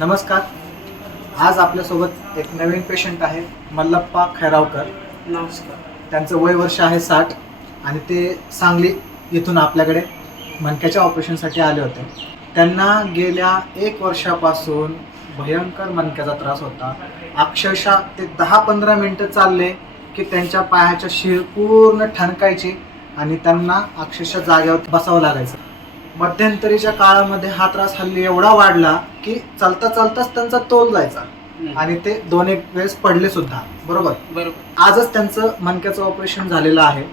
नमस्कार. आज आपल्यासोबत एक नवीन पेशंट आहे मल्लप्पा खैरावकर. नमस्कार. त्यांचं वय वर्ष आहे साठ आणि ते सांगली इथून आपल्याकडे मणक्याच्या ऑपरेशनसाठी आले होते. त्यांना गेल्या एक वर्षापासून भयंकर मणक्याचा त्रास होता. अक्षरशः ते दहा पंधरा मिनटं चालले की त्यांच्या पायाच्या शिर पूर्ण ठणकायची आणि त्यांना अक्षरशः जागेवर बसावं लागायचं. मध्यंतरीच्या काळामध्ये हा त्रास हल्ली एवढा वाढला की चालता चालताच त्यांचा तोल जायचा. आणि ते दोन एक वेळेस पडले सुद्धा. बरोबर? बरोबर. आजच त्यांचं मणक्याचं ऑपरेशन झालेलं आहे.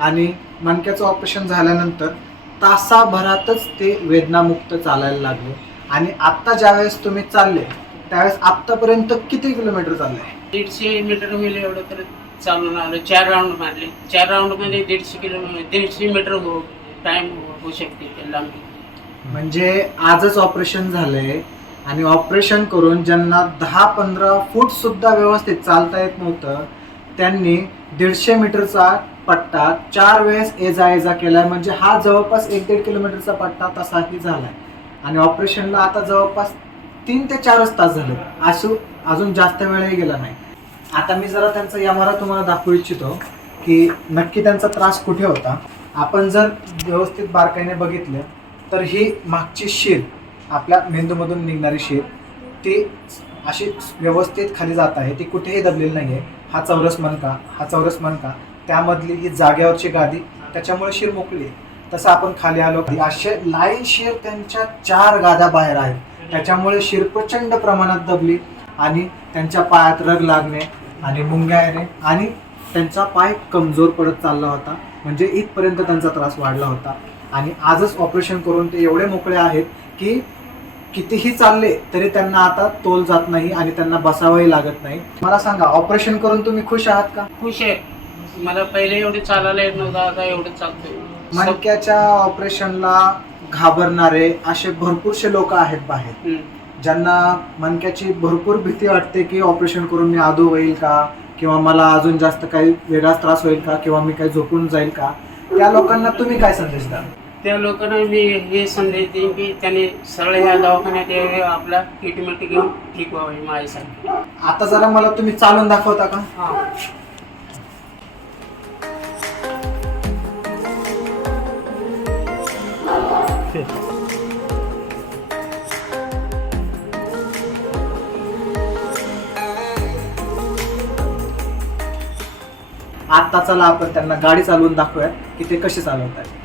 आणि मणक्याचं ऑपरेशन झाल्यानंतर तासाभरातच ते वेदनामुक्त चालायला लागले. आणि आत्ता ज्यावेळेस तुम्ही चालले त्यावेळेस आत्तापर्यंत किती किलोमीटर चालले? दीडशे मीटर होईल एवढं तर चालून आलो. चार राऊंड मारले. चार राऊंडमध्ये दीडशे किलो दीडशे मीटर हो टाइम होऊ शकते म्हणजे आजच ऑपरेशन झालंय आणि ऑपरेशन करून ज्यांना दहा पंधरा फूट सुद्धा व्यवस्थित चालता येत नव्हतं त्यांनी दीडशे मीटरचा पट्टा चार वेळेस एजा एजा केलाय. म्हणजे हा जवळपास एक दीड किलोमीटरचा पट्टा तसाही झालाय. आणि ऑपरेशनला आता जवळपास तीन ते चारच तास झाले. असू अजून जास्त वेळही गेला नाही. आता मी जरा त्यांचा यमारा तुम्हाला दाखवू इच्छितो की नक्की त्यांचा त्रास कुठे होता? आपण जर व्यवस्थित बारकाईने बघितलं तर ही मागची शीर आपल्या मेंदूमधून निघणारी शीर ती अशी व्यवस्थित खाली जात आहे ती कुठेही दबलेली नाही आहे हा चौरस मनका हा चौरस मनका त्यामधली ही जाग्यावरची गादी त्याच्यामुळे शीर मोकळी आहे. तसं आपण खाली आलो की असे लाईन शीर त्यांच्या चार गाद्या बाहेर आहेत. त्याच्यामुळे शीर प्रचंड प्रमाणात दबली आणि त्यांच्या पायात रग लागणे आणि मुंग्या येणे आणि त्यांचा पाय कमजोर पडत चालला होता. म्हणजे इथपर्यंत त्यांचा त्रास वाढला होता. आणि आजच ऑपरेशन करून ते एवढे मोकळे आहेत की कितीही चालले तरी त्यांना आता तोल जात नाही आणि त्यांना बसावंही लागत नाही. मला सांगा ऑपरेशन करून तुम्ही खुश आहात का? खुश आहे. मला पहिले एवढे चालायला येत नव्हतं आता एवढं चालतोय. मणक्याच्या ऑपरेशनला घाबरणारे असे भरपूरसे लोक आहेत बाहेर. ज्यांना मणक्याची भरपूर भीती वाटते की ऑपरेशन करून मी आदू होईल का? किंवा मला अजून जास्त काही वेगळाच त्रास होईल का किंवा मी काही झोपून जाईल का? त्या लोकांना तुम्ही काय संदेश द्याल? त्या लोकांना मी हे संदेश देईन की त्यांनी सरळ ह्या दवाखान्यात यावे आपला ट्रीटमेंट घेऊन ठीक व्हावे माझ्यासाठी. आता जरा मला तुम्ही चालून दाखवता का? हा. आता चला आपण त्यांना गाडी चालवून दाखवूयात की ते कसे चालवत आहेत